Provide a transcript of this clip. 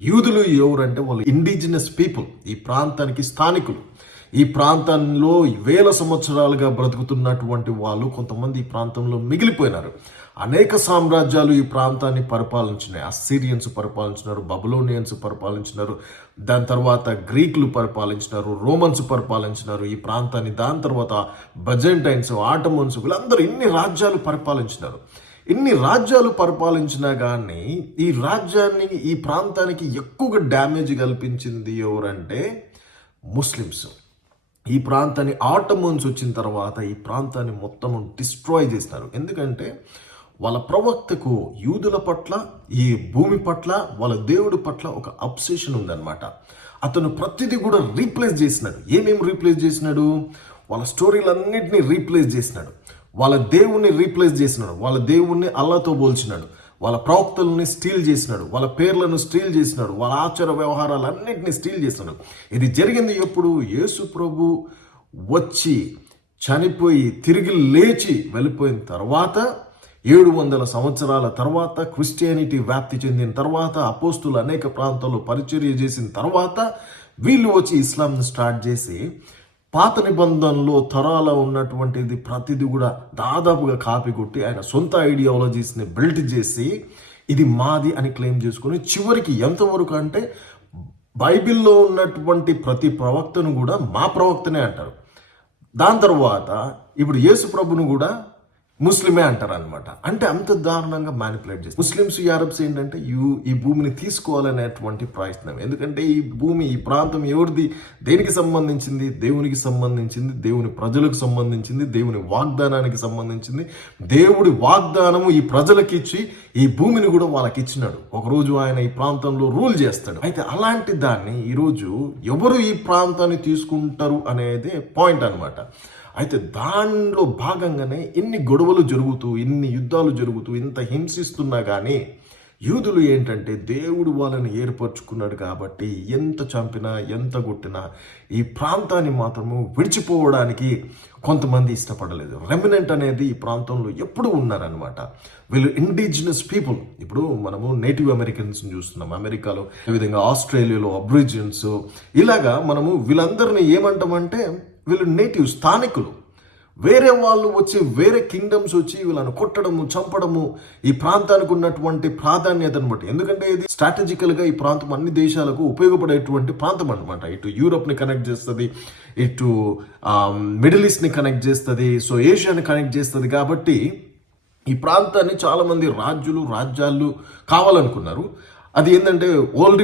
యూదులు ఎవరంటే వాళ్ళు ఇండిజినస్ పీపుల్ ఈ ప్రాంతానికి స్థానికులు. ఈ ప్రాంతంలో వేల సంవత్సరాలుగా బ్రతుకుతున్నటువంటి వాళ్ళు కొంతమంది ఈ ప్రాంతంలో మిగిలిపోయినారు. అనేక సామ్రాజ్యాలు ఈ ప్రాంతాన్ని పరిపాలించినాయి. అస్సీరియన్స్ పరిపాలించినారు బబులోనియన్స్ పరిపాలించినారు దాని తర్వాత గ్రీకులు పరిపాలించినారు రోమన్స్ పరిపాలించినారు ఈ ప్రాంతాన్ని దాని తర్వాత బజెంటైన్స్ ఆటమన్స్ వీళ్ళందరూ ఇన్ని రాజ్యాలు పరిపాలించినారు. ఇన్ని రాజ్యాలు పరిపాలించినా కానీ ఈ రాజ్యాన్ని ఈ ప్రాంతానికి ఎక్కువగా డ్యామేజ్ కల్పించింది ఎవరంటే ముస్లిమ్స్. ఈ ప్రాంతాన్ని ఆటమన్స్ వచ్చిన తర్వాత ఈ ప్రాంతాన్ని మొత్తం డిస్ట్రాయ్ చేసినారు ఎందుకంటే వాళ్ళ ప్రవక్తకు యూదుల పట్ల ఈ భూమి పట్ల వాళ్ళ దేవుడి పట్ల ఒక అబ్సెషన్ ఉందన్నమాట. అతను ప్రతిదీ కూడా రీప్లేస్ చేసినాడు. ఏమేమి రీప్లేస్ చేసినాడు? వాళ్ళ స్టోరీలన్నింటినీ రీప్లేస్ చేసినాడు. వాళ్ళ దేవుణ్ణి రీప్లేస్ చేసినాడు. వాళ్ళ దేవుణ్ణి అల్లాతో పోల్చినాడు. వాళ్ళ ప్రవక్తలని స్టీల్ చేసినాడు. వాళ్ళ పేర్లను స్టీల్ చేసినాడు. వాళ్ళ ఆచార వ్యవహారాలన్నింటినీ స్టీల్ చేసినాడు. ఇది జరిగింది ఎప్పుడు? యేసు ప్రభు వచ్చి చనిపోయి తిరిగి లేచి వెళ్ళిపోయిన తర్వాత ఏడు వందల సంవత్సరాల తర్వాత క్రిస్టియానిటీ వ్యాప్తి చెందిన తర్వాత అపోస్తులు అనేక ప్రాంతాల్లో పరిచర్య చేసిన తర్వాత వీళ్ళు వచ్చి ఇస్లాంను స్టార్ట్ చేసి పాత నిబంధనలో తరాల ఉన్నటువంటిది ప్రతిది కూడా దాదాపుగా కాపీ కొట్టి ఆయన సొంత ఐడియాలజీస్ని బిల్ట్ చేసి ఇది మాది అని క్లెయిమ్ చేసుకుని చివరికి ఎంతవరకు అంటే బైబిల్లో ఉన్నటువంటి ప్రతి ప్రవక్తను కూడా మా ప్రవక్తనే అంటారు. దాని తర్వాత ఇప్పుడు యేసు ప్రభును కూడా ముస్లిమే అంటారు అనమాట అంటే అంత దారుణంగా మ్యానిపులేట్ చేస్తారు. ముస్లిమ్స్ ఈ అరబ్స్ ఏంటంటే యూ ఈ భూమిని తీసుకోవాలనేటువంటి ప్రయత్నం. ఎందుకంటే ఈ భూమి ఈ ప్రాంతం ఎవరిది? దేనికి సంబంధించింది? దేవునికి సంబంధించింది. దేవుని ప్రజలకు సంబంధించింది. దేవుని వాగ్దానానికి సంబంధించింది. దేవుడి వాగ్దానము ఈ ప్రజలకు ఇచ్చి ఈ భూమిని కూడా వాళ్ళకి ఇచ్చినాడు. ఒకరోజు ఆయన ఈ ప్రాంతంలో రూల్ చేస్తాడు. అయితే అలాంటి దాన్ని ఈరోజు ఎవరు ఈ ప్రాంతాన్ని తీసుకుంటారు అనేది పాయింట్ అనమాట అయితే దానిలో భాగంగానే ఎన్ని గొడవలు జరుగుతూ ఇన్ని యుద్ధాలు జరుగుతూ ఇంత హింసిస్తున్నా కానీ యూదులు ఏంటంటే దేవుడు వాళ్ళని ఏర్పరచుకున్నాడు కాబట్టి ఎంత చంపినా ఎంత కొట్టినా ఈ ప్రాంతాన్ని మాత్రము విడిచిపోవడానికి కొంతమంది ఇష్టపడలేదు. రెమినెంట్ అనేది ఈ ప్రాంతంలో ఎప్పుడు ఉన్నారనమాట వీళ్ళు ఇండిజినస్ పీపుల్ ఇప్పుడు మనము నేటివ్ అమెరికన్స్ చూస్తున్నాం. అమెరికాలో విధంగా ఆస్ట్రేలియాలో అబ్రిజియన్స్ ఇలాగా మనము వీళ్ళందరినీ ఏమంటామంటే వీళ్ళు నేటివ్ స్థానికులు. వేరే వాళ్ళు వచ్చి వేరే కింగ్డమ్స్ వచ్చి వీళ్ళను కొట్టడము చంపడము ఈ ప్రాంతానికి ఉన్నటువంటి ప్రాధాన్యత అనమాట ఎందుకంటే ఇది స్ట్రాటజికల్గా ఈ ప్రాంతం అన్ని దేశాలకు ఉపయోగపడేటువంటి ప్రాంతం అనమాట ఇటు యూరప్ని కనెక్ట్ చేస్తుంది ఇటు మిడిల్ ఈస్ట్ని కనెక్ట్ చేస్తుంది సో ఏషియాని కనెక్ట్ చేస్తుంది కాబట్టి ఈ ప్రాంతాన్ని చాలామంది రాజ్యులు రాజ్యాలు కావాలనుకున్నారు. అది ఏంటంటే ఓల్డ్